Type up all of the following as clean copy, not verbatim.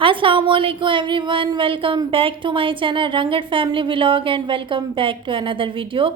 Assalamualaikum everyone, welcome back to my channel Rangat family vlog and welcome back to another video.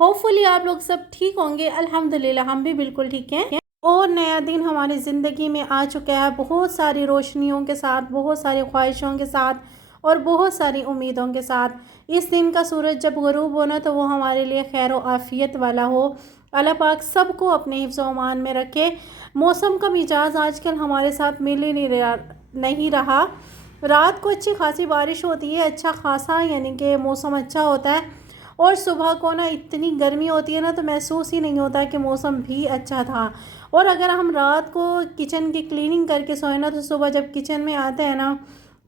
Hopefully आप लोग सब ठीक होंगे। अल्हम्दुलिल्लाह हम भी बिल्कुल ठीक हैं। और नया दिन हमारी ज़िंदगी में आ चुका है, बहुत सारी रोशनियों के साथ, बहुत सारी ख्वाहिशों के साथ और बहुत सारी उम्मीदों के साथ। इस दिन का सूरज जब ग़ुरूब होना तो वो हमारे लिए खैर व आफ़ियत वाला हो। अल्लाह पाक सबको अपने हिफ्ज़ व अमान में रखे। मौसम का मिजाज आजकल हमारे साथ मिल ही नहीं रहा। रात को अच्छी खासी बारिश होती है, अच्छा खासा यानी कि मौसम अच्छा होता है। और सुबह को ना इतनी गर्मी होती है ना, तो महसूस ही नहीं होता कि मौसम भी अच्छा था। और अगर हम रात को किचन की क्लीनिंग करके सोए ना, तो सुबह जब किचन में आते हैं ना,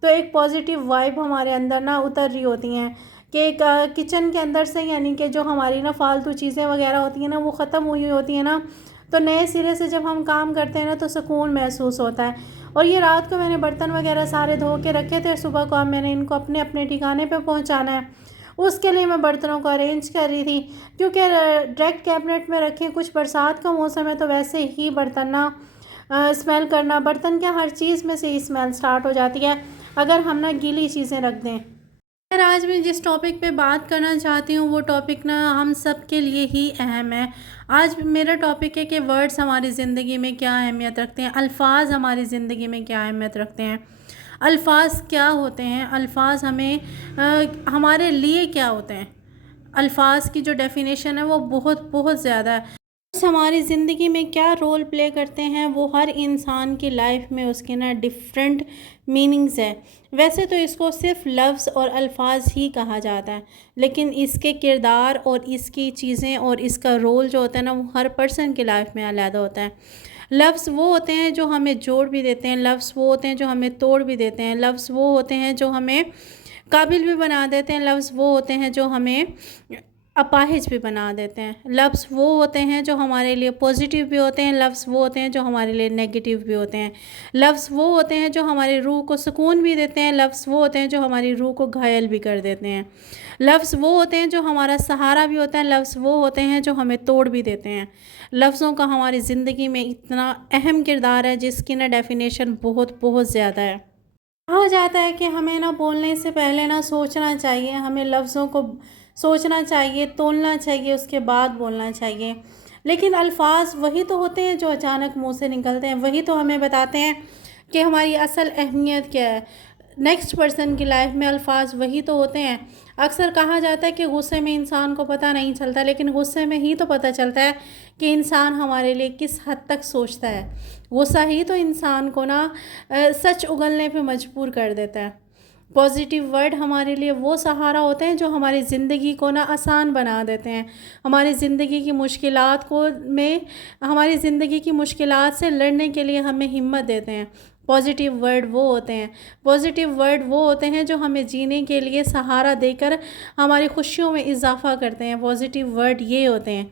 तो एक पॉजिटिव वाइब हमारे अंदर ना उतर रही होती हैं कि किचन के अंदर से यानी कि जो हमारी ना फालतू चीज़ें वगैरह होती हैं ना, वो ख़त्म हुई होती हैं ना। तो नए सिरे से जब हम काम करते हैं ना, तो सुकून महसूस होता है। और ये रात को मैंने बर्तन वगैरह सारे धो के रखे थे, सुबह को अब मैंने इनको अपने अपने ठिकाने पे पहुंचाना है। उसके लिए मैं बर्तनों को अरेंज कर रही थी, क्योंकि डायरेक्ट कैबिनेट में रखे। कुछ बरसात का मौसम है, तो वैसे ही बर्तन ना स्मेल करना, बर्तन क्या हर चीज़ में से ही स्मेल स्टार्ट हो जाती है अगर हम ना गीली चीज़ें रख दें। यार आज मैं जिस टॉपिक पे बात करना चाहती हूँ, वो टॉपिक ना हम सब के लिए ही अहम है। आज मेरा टॉपिक है कि वर्ड्स हमारी ज़िंदगी में क्या अहमियत रखते हैं, अल्फाज हमारी ज़िंदगी में क्या अहमियत रखते हैं, अल्फाज क्या होते हैं, अल्फाज हमें हमारे लिए क्या होते हैं। अल्फाज की जो डेफिनेशन है वो बहुत बहुत ज़्यादा है। हमारी ज़िंदगी में क्या रोल प्ले करते हैं, वो हर इंसान की लाइफ में उसके ना डिफरेंट मीनिंग्स है। वैसे तो इसको सिर्फ लफ्ज़ और अल्फाज ही कहा जाता है, लेकिन इसके किरदार और इसकी चीज़ें और इसका रोल जो होता है ना, वो हर पर्सन की लाइफ में अलग होता है। लफ्ज़ वो होते हैं जो हमें जोड़ भी देते हैं, लफ्ज़ वो होते हैं जो हमें तोड़ भी देते हैं, लफ्ज़ वो होते हैं जो हमें काबिल भी बना देते हैं, लफ्ज़ वो होते हैं जो हमें अपाहिज भी बना देते हैं। लफ्ज़ वो होते हैं जो हमारे लिए पॉजिटिव भी होते हैं, लफ्ज़ वो होते हैं जो हमारे लिए नेगेटिव भी होते हैं। लफ्ज़ वो होते हैं जो हमारी रूह को सुकून भी देते हैं, लफ्ज़ वो होते हैं जो हमारी रूह को घायल भी कर देते हैं। लफ्ज़ वो होते हैं जो हमारा सहारा भी होता है, लफ्ज़ वो होते हैं जो हमें तोड़ भी देते हैं। लफ्ज़ों का हमारी ज़िंदगी में इतना अहम किरदार है, जिसकी ना डेफिनेशन बहुत बहुत ज़्यादा है। कहा जाता है कि हमें ना बोलने से पहले ना सोचना चाहिए, हमें लफ्ज़ों को सोचना चाहिए, तोलना चाहिए, उसके बाद बोलना चाहिए। लेकिन अल्फाज वही तो होते हैं जो अचानक मुंह से निकलते हैं, वही तो हमें बताते हैं कि हमारी असल अहमियत क्या है। नेक्स्ट पर्सन की लाइफ में अल्फाज वही तो होते हैं। अक्सर कहा जाता है कि गुस्से में इंसान को पता नहीं चलता, लेकिन गुस्से में ही तो पता चलता है कि इंसान हमारे लिए किस हद तक सोचता है। गुस्सा ही तो इंसान को ना सच उगलने पे मजबूर कर देता है। पॉजिटिव वर्ड हमारे लिए वो सहारा होते हैं जो हमारी ज़िंदगी को ना आसान बना देते हैं। हमारी ज़िंदगी की मुश्किलात को में हमारी ज़िंदगी की मुश्किलात से लड़ने के लिए हमें हिम्मत देते हैं। पॉजिटिव वर्ड वो होते हैं, पॉजिटिव वर्ड वो होते हैं जो हमें जीने के लिए सहारा देकर हमारी खुशियों में इजाफ़ा करते हैं। पॉजिटिव वर्ड ये होते हैं।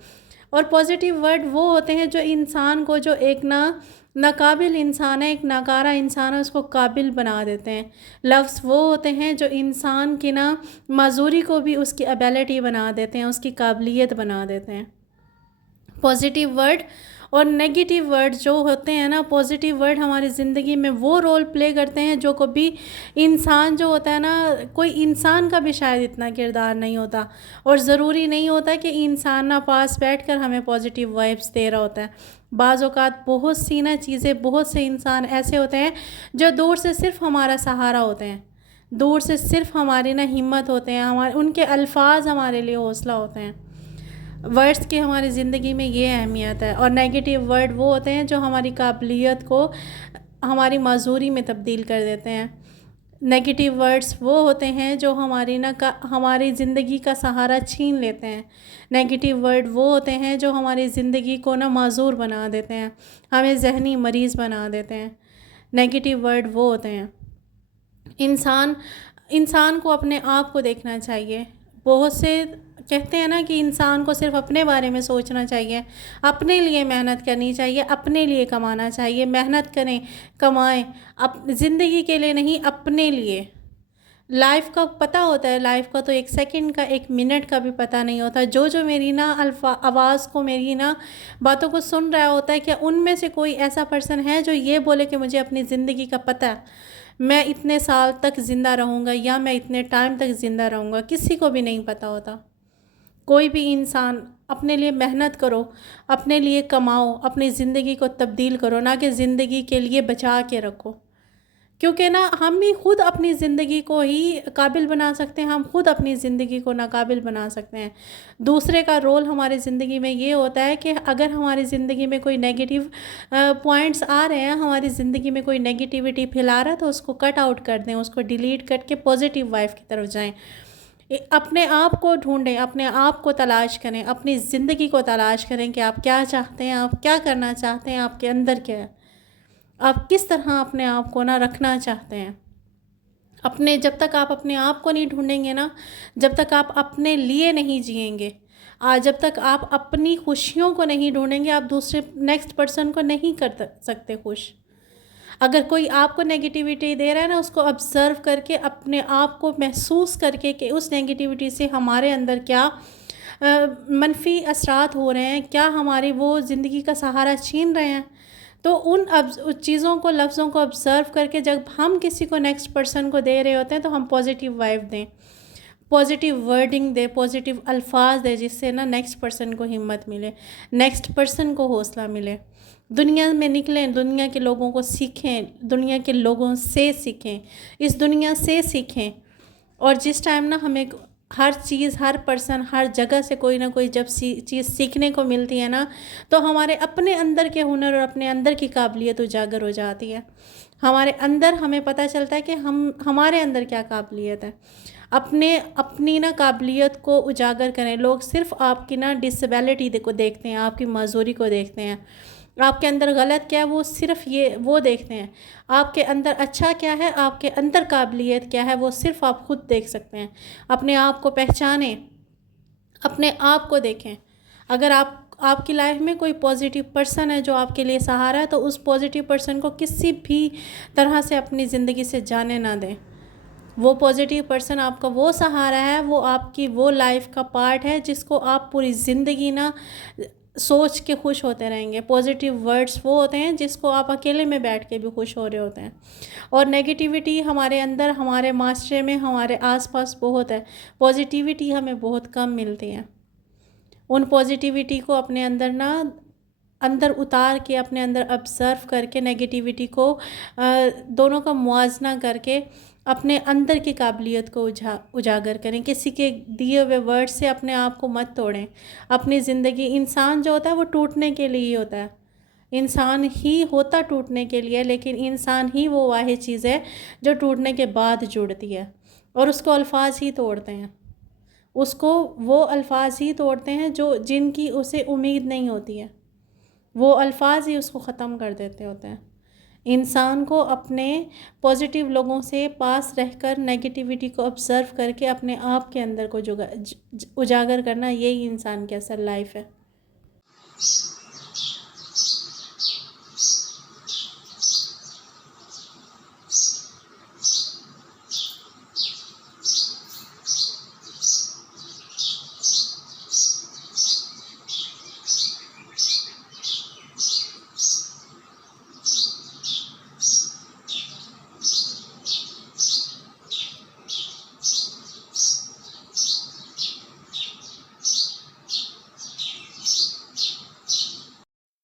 और पॉजिटिव वर्ड वो होते हैं जो इंसान को, जो एक नाकाबिल इंसान है, एक नाकारा इंसान है, उसको काबिल बना देते हैं। लफ्ज़ वो होते हैं जो इंसान की ना माजूरी को भी उसकी एबिलिटी बना देते हैं, उसकी काबिलियत बना देते हैं। पॉजिटिव वर्ड और नेगेटिव वर्ड जो होते हैं ना, पॉजिटिव वर्ड हमारी ज़िंदगी में वो रोल प्ले करते हैं जो कभी इंसान जो होता है ना, कोई इंसान का भी शायद इतना किरदार नहीं होता। और ज़रूरी नहीं होता कि इंसान ना पास बैठकर हमें पॉजिटिव वाइब्स दे रहा होता है। बाज़ औक़ात बहुत सी ना चीज़ें, बहुत से इंसान ऐसे होते हैं जो दूर से सिर्फ़ हमारा सहारा होते हैं, दूर से सिर्फ़ हमारी ना हिम्मत होते हैं, हमारे उनके अल्फाज हमारे लिए हौसला होते हैं। वर्ड्स की हमारी ज़िंदगी में ये अहमियत है। और नेगेटिव वर्ड वो होते हैं जो हमारी काबिलियत को हमारी माजूरी में तब्दील कर देते हैं। नेगेटिव वर्ड्स वो होते हैं जो हमारी ज़िंदगी का सहारा छीन लेते हैं। नेगेटिव वर्ड वो होते हैं जो हमारी ज़िंदगी को ना माजूर बना देते हैं, हमें ज़हनी मरीज़ बना देते हैं। नेगेटिव वर्ड वो होते हैं। इंसान को अपने आप को देखना चाहिए। बहुत से कहते हैं ना कि इंसान को सिर्फ़ अपने बारे में सोचना चाहिए, अपने लिए मेहनत करनी चाहिए, अपने लिए कमाना चाहिए। मेहनत करें, कमाएं, ज़िंदगी के लिए नहीं, अपने लिए। लाइफ का पता होता है, लाइफ का तो एक सेकंड का, एक मिनट का भी पता नहीं होता। जो जो मेरी ना आवाज़ को, मेरी ना बातों को सुन रहा होता है, क्या उनमें से कोई ऐसा पर्सन है जो ये बोले कि मुझे अपनी ज़िंदगी का पता है, मैं इतने साल तक ज़िंदा रहूँगा या मैं इतने टाइम तक ज़िंदा रहूँगा? किसी को भी नहीं पता होता। कोई भी इंसान अपने लिए मेहनत करो, अपने लिए कमाओ, अपनी ज़िंदगी को तब्दील करो, ना कि ज़िंदगी के लिए बचा के रखो। क्योंकि ना हम ही खुद अपनी ज़िंदगी को ही काबिल बना सकते हैं, हम खुद अपनी ज़िंदगी को नाकाबिल बना सकते हैं। दूसरे का रोल हमारी ज़िंदगी में ये होता है कि अगर हमारी ज़िंदगी में कोई नेगेटिव पॉइंट्स आ रहे हैं, हमारी ज़िंदगी में कोई नेगेटिविटी फैला रहा है, तो उसको कट आउट कर दें, उसको डिलीट करके पॉजिटिव वाइफ की तरफ जाएं। अपने आप को ढूंढें, अपने आप को तलाश करें, अपनी ज़िंदगी को तलाश करें कि आप क्या चाहते हैं, आप क्या करना चाहते हैं, आपके अंदर क्या है, आप किस तरह अपने आप को ना रखना चाहते हैं। अपने जब तक आप अपने आप को नहीं ढूंढेंगे ना, जब तक आप अपने लिए नहीं जिएंगे, जब तक आप अपनी खुशियों को नहीं ढूंढेंगे, आप दूसरे नेक्स्ट पर्सन को नहीं कर सकते खुश। अगर कोई आपको नेगेटिविटी दे रहा है ना, उसको ऑब्ज़र्व करके, अपने आप को महसूस करके कि उस नेगेटिविटी से हमारे अंदर क्या मनफी असरात हो रहे हैं, क्या हमारी वो ज़िंदगी का सहारा छीन रहे हैं। तो उन चीज़ों को, लफ्ज़ों को ऑब्ज़र्व करके जब हम किसी को, नेक्स्ट पर्सन को दे रहे होते हैं, तो हम पॉजिटिव वाइब दें, पॉजिटिव वर्डिंग दें, पॉजिटिव अल्फाज दें, जिससे ना नेक्स्ट पर्सन को हिम्मत मिले, नेक्स्ट पर्सन को हौसला मिले। दुनिया में निकलें, दुनिया के लोगों को सीखें, दुनिया के लोगों से सीखें, इस दुनिया से सीखें। और जिस टाइम ना हमें हर चीज़, हर पर्सन, हर जगह से कोई ना कोई जब चीज़ सीखने को मिलती है ना, तो हमारे अपने अंदर के हुनर और अपने अंदर की काबिलियत उजागर हो जाती है। हमारे अंदर हमें पता चलता है कि हमारे अंदर क्या काबिलियत है। अपनी ना काबिलियत को उजागर करें। लोग सिर्फ़ आपकी ना डिसेबिलिटी को देखते हैं, आपकी मजूरी को देखते हैं, आपके अंदर गलत क्या है वो सिर्फ़ वो देखते हैं। आपके अंदर अच्छा क्या है, आपके अंदर काबिलियत क्या है, वो सिर्फ़ आप खुद देख सकते हैं। अपने आप को पहचानें, अपने आप को देखें। अगर आपकी लाइफ में कोई पॉजिटिव पर्सन है जो आपके लिए सहारा है, तो उस पॉजिटिव पर्सन को किसी भी तरह से अपनी ज़िंदगी से जाने ना दें। वो पॉजिटिव पर्सन आपका वो सहारा है, वो आपकी वो लाइफ का पार्ट है जिसको आप पूरी ज़िंदगी ना सोच के खुश होते रहेंगे। पॉजिटिव वर्ड्स वो होते हैं जिसको आप अकेले में बैठ के भी खुश हो रहे होते हैं। और नेगेटिविटी हमारे अंदर, हमारे माशरे में, हमारे आसपास बहुत है, पॉजिटिविटी हमें बहुत कम मिलती है। उन पॉजिटिविटी को अपने अंदर ना अंदर उतार के, अपने अंदर ऑब्ज़र्व करके, नेगेटिविटी को दोनों का मुआवजा करके अपने अंदर की काबिलियत को उजागर करें। किसी के दिए हुए वर्ड से अपने आप को मत तोड़ें। अपनी ज़िंदगी, इंसान जो होता है वो टूटने के लिए ही होता है, इंसान ही होता टूटने के लिए, लेकिन इंसान ही वो वाहिद चीज़ है जो टूटने के बाद जुड़ती है, और उसको अल्फाज ही तोड़ते हैं, उसको वो अल्फाज ही तोड़ते हैं जो जिनकी उसे उम्मीद नहीं होती है, वो अल्फाज ही उसको ख़त्म कर देते होते हैं। इंसान को अपने पॉजिटिव लोगों से पास रहकर नेगेटिविटी को ऑब्ज़र्व करके अपने आप के अंदर को उजागर करना, यही इंसान की असल लाइफ है।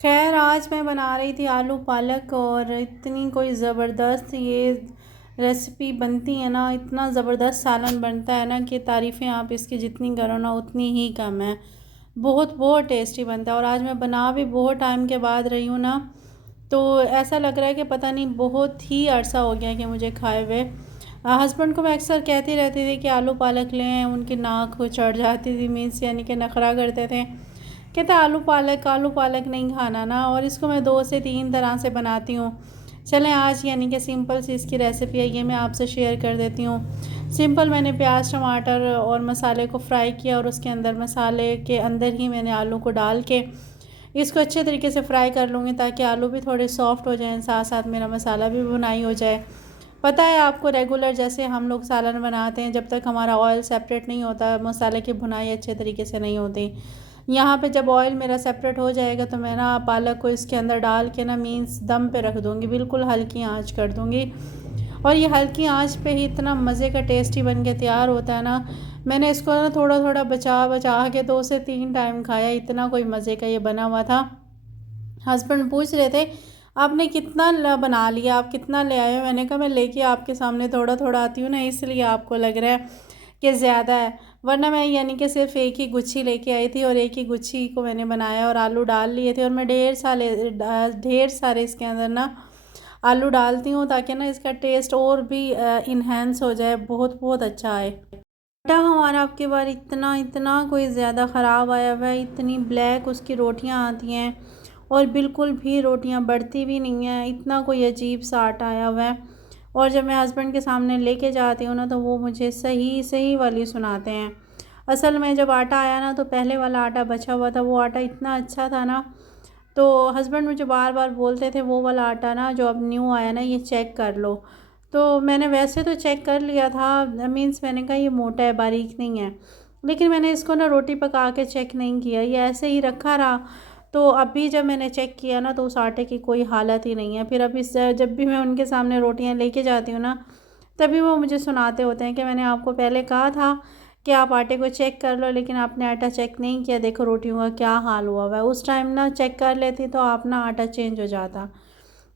खैर, आज मैं बना रही थी आलू पालक, और इतनी कोई ज़बरदस्त ये रेसिपी बनती है ना, इतना ज़बरदस्त सालन बनता है ना कि तारीफ़ें आप इसकी जितनी करो ना उतनी ही कम है। बहुत बहुत टेस्टी बनता है। और आज मैं बना भी बहुत टाइम के बाद रही हूँ ना, तो ऐसा लग रहा है कि पता नहीं बहुत ही अरसा हो गया कि मुझे खाए हुए। हस्बैंड को मैं अक्सर कहती रहती थी कि आलू पालक लें, उनकी नाक को चढ़ जाती थी, मीन्स यानी कि नखरा करते थे, कहते आलू पालक नहीं खाना ना। और इसको मैं 2 से 3 तरह से बनाती हूँ। चलें, आज यानी कि सिंपल सी इसकी रेसिपी है, ये मैं आपसे शेयर कर देती हूँ। सिंपल मैंने प्याज, टमाटर और मसाले को फ्राई किया, और उसके अंदर, मसाले के अंदर ही मैंने आलू को डाल के इसको अच्छे तरीके से फ्राई कर लूँगी, ताकि आलू भी थोड़े सॉफ्ट हो जाएं, साथ साथ मेरा मसाला भी भुनाई हो जाए। पता है आपको, रेगुलर जैसे हम लोग सालन बनाते हैं, जब तक हमारा ऑयल सेपरेट नहीं होता, मसाले की भुनाई अच्छे तरीके से नहीं होती। यहाँ पे जब ऑयल मेरा सेपरेट हो जाएगा तो मैं ना पालक को इसके अंदर डाल के ना मीन्स दम पे रख दूँगी, बिल्कुल हल्की आंच कर दूँगी। और ये हल्की आंच पे ही इतना मज़े का टेस्टी बन के तैयार होता है ना। मैंने इसको ना थोड़ा थोड़ा बचा बचा के 2 से 3 टाइम खाया, इतना कोई मज़े का ये बना हुआ था। हस्बैंड पूछ रहे थे आपने कितना बना लिया, आप कितना ले आए हो? मैंने कहा मैं लेके आपके सामने थोड़ा थोड़ा आती हूँ ना, इसलिए आपको लग रहा है कि ज़्यादा है, वरना मैं यानी कि सिर्फ़ एक ही गुच्छी लेके आई थी और एक ही गुच्छी को मैंने बनाया और आलू डाल लिए थे। और मैं ढेर सारे इसके अंदर ना आलू डालती हूँ ताकि ना इसका टेस्ट और भी इन्हेंस हो जाए, बहुत बहुत अच्छा आए। आटा हमारा आपके बार इतना इतना कोई ज़्यादा ख़राब आया हुआ है, इतनी ब्लैक उसकी रोटियां आती हैं और बिल्कुल भी रोटियां बढ़ती भी नहीं हैं, इतना कोई अजीब सा आटा आया हुआ है। और जब मैं हस्बैंड के सामने लेके जाती हूँ ना तो वो मुझे सही सही वाली सुनाते हैं। असल में जब आटा आया ना तो पहले वाला आटा बचा हुआ था, वो आटा इतना अच्छा था ना, तो हस्बैंड मुझे बार बार बोलते थे वो वाला आटा ना जो अब न्यू आया ना ये चेक कर लो। तो मैंने वैसे तो चेक कर लिया था, मीन्स मैंने कहा ये मोटा है, बारीक नहीं है, लेकिन मैंने इसको ना रोटी पका के चेक नहीं किया, ये ऐसे ही रखा रहा। तो अभी जब मैंने चेक किया ना तो उस आटे की कोई हालत ही नहीं है। फिर अभी जब भी मैं उनके सामने रोटियां लेके जाती हूँ ना, तभी वो मुझे सुनाते होते हैं कि मैंने आपको पहले कहा था कि आप आटे को चेक कर लो, लेकिन आपने आटा चेक नहीं किया, देखो रोटियों का क्या हाल हुआ हुआ है। उस टाइम ना चेक कर लेती तो आप ना आटा चेंज हो जाता।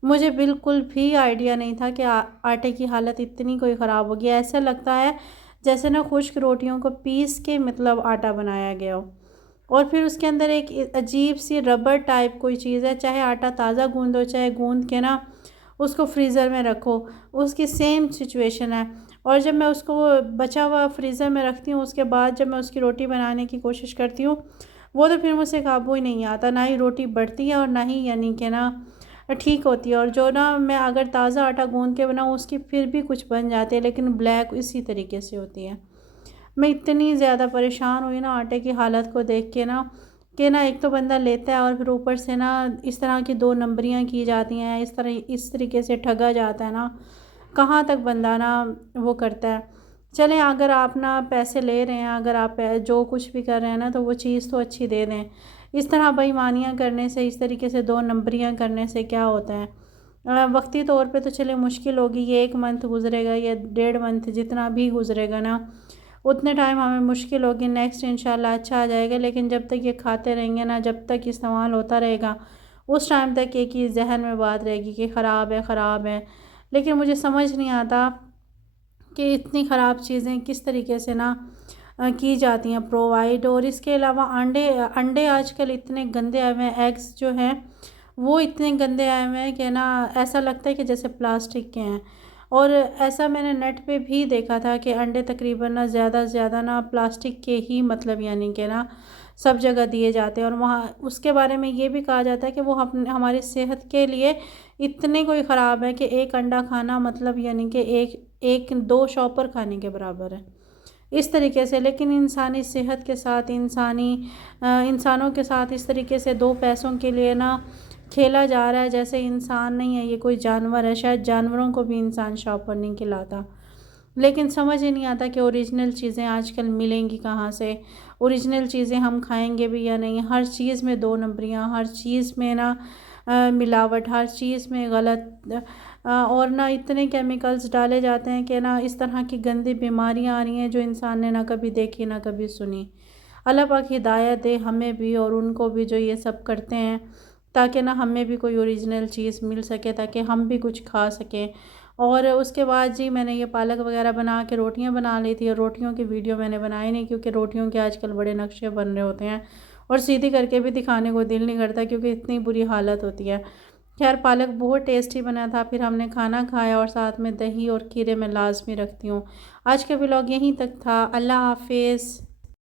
मुझे बिल्कुल भी आइडिया नहीं था कि आटे की हालत इतनी कोई ख़राब होगी। ऐसा लगता है जैसे ना खुश्क रोटियों को पीस के मतलब आटा बनाया गया हो। और फिर उसके अंदर एक अजीब सी रबर टाइप कोई चीज़ है, चाहे आटा ताज़ा गूंदो चाहे गूंद के ना उसको फ्रीज़र में रखो, उसकी सेम सिचुएशन है। और जब मैं उसको बचा हुआ फ्रीज़र में रखती हूँ, उसके बाद जब मैं उसकी रोटी बनाने की कोशिश करती हूँ, वो तो फिर मुझसे काबू ही नहीं आता, ना ही रोटी बढ़ती है और ना ही यानी कि ना ठीक होती है। और जो ना मैं अगर ताज़ा आटा गूंद के बनाऊँ उसकी फिर भी कुछ बन जाती है, लेकिन ब्लैक इसी तरीके से होती है। मैं इतनी ज़्यादा परेशान हुई ना आटे की हालत को देख के ना, कि ना एक तो बंदा लेता है और फिर ऊपर से ना इस तरह की 2 नंबरियाँ की जाती हैं, इस तरीके से ठगा जाता है ना, कहाँ तक बंदा ना वो करता है। चलें, अगर आप ना पैसे ले रहे हैं, अगर आप जो कुछ भी कर रहे हैं ना तो वो चीज़ तो अच्छी दे दें। इस तरह बेईमानियाँ करने से, इस तरीके से 2 नंबरियाँ करने से क्या होता है? वक्ती तौर पे तो चले मुश्किल होगी, ये 1 मंथ गुज़रेगा या 1.5 मंथ जितना भी गुज़रेगा ना, उतने टाइम हमें मुश्किल होगी। नेक्स्ट इंशाल्लाह अच्छा आ जाएगा, लेकिन जब तक ये खाते रहेंगे ना, जब तक इस्तेमाल होता रहेगा, उस टाइम तक एक ही जहन में बात रहेगी कि ख़राब है ख़राब है। लेकिन मुझे समझ नहीं आता कि इतनी ख़राब चीज़ें किस तरीके से ना की जाती हैं प्रोवाइड। और इसके अलावा अंडे अंडे आजकल इतने गंदे आए हुए हैं, एग्स जो हैं वो इतने गंदे आए हुए हैं कि ना ऐसा लगता है कि जैसे प्लास्टिक के हैं। और ऐसा मैंने नेट पे भी देखा था कि अंडे तकरीबन ना ज़्यादा से ज़्यादा ना प्लास्टिक के ही मतलब यानी कि ना सब जगह दिए जाते हैं। और वहाँ उसके बारे में ये भी कहा जाता है कि वो हमारी सेहत के लिए इतने कोई ख़राब है कि एक अंडा खाना मतलब यानी कि एक एक 2 शॉपर खाने के बराबर है, इस तरीके से। लेकिन इंसानी सेहत के साथ, इंसानों के साथ इस तरीके से 2 पैसों के लिए ना खेला जा रहा है, जैसे इंसान नहीं है, ये कोई जानवर है। शायद जानवरों को भी इंसान शॉपर नहीं खिलाता। लेकिन समझ ही नहीं आता कि ओरिजिनल चीज़ें आजकल मिलेंगी कहाँ से, ओरिजिनल चीज़ें हम खाएंगे भी या नहीं। हर चीज़ में 2 नंबरियाँ, हर चीज़ में ना मिलावट, हर चीज़ में गलत और ना इतने केमिकल्स डाले जाते हैं कि ना इस तरह की गंदी बीमारियां आ रही हैं जो इंसान ने ना कभी देखी ना कभी सुनी। अल्लाह पाक हिदायत दे हमें भी और उनको भी जो ये सब करते हैं, ताकि ना हमें भी कोई ओरिजिनल चीज़ मिल सके, ताकि हम भी कुछ खा सकें। और उसके बाद जी मैंने ये पालक वगैरह बना के रोटियां बना ली थी। और रोटियों की वीडियो मैंने बनाई नहीं, क्योंकि रोटियों के आजकल बड़े नक्शे बन रहे होते हैं और सीधी करके भी दिखाने को दिल नहीं करता, क्योंकि इतनी बुरी हालत होती है। खैर, पालक बहुत टेस्टी बना था। फिर हमने खाना खाया और साथ में दही और खीरे मैं लाजमी रखती हूँ। आज का व्लॉग यहीं तक था। अल्लाह हाफिज़।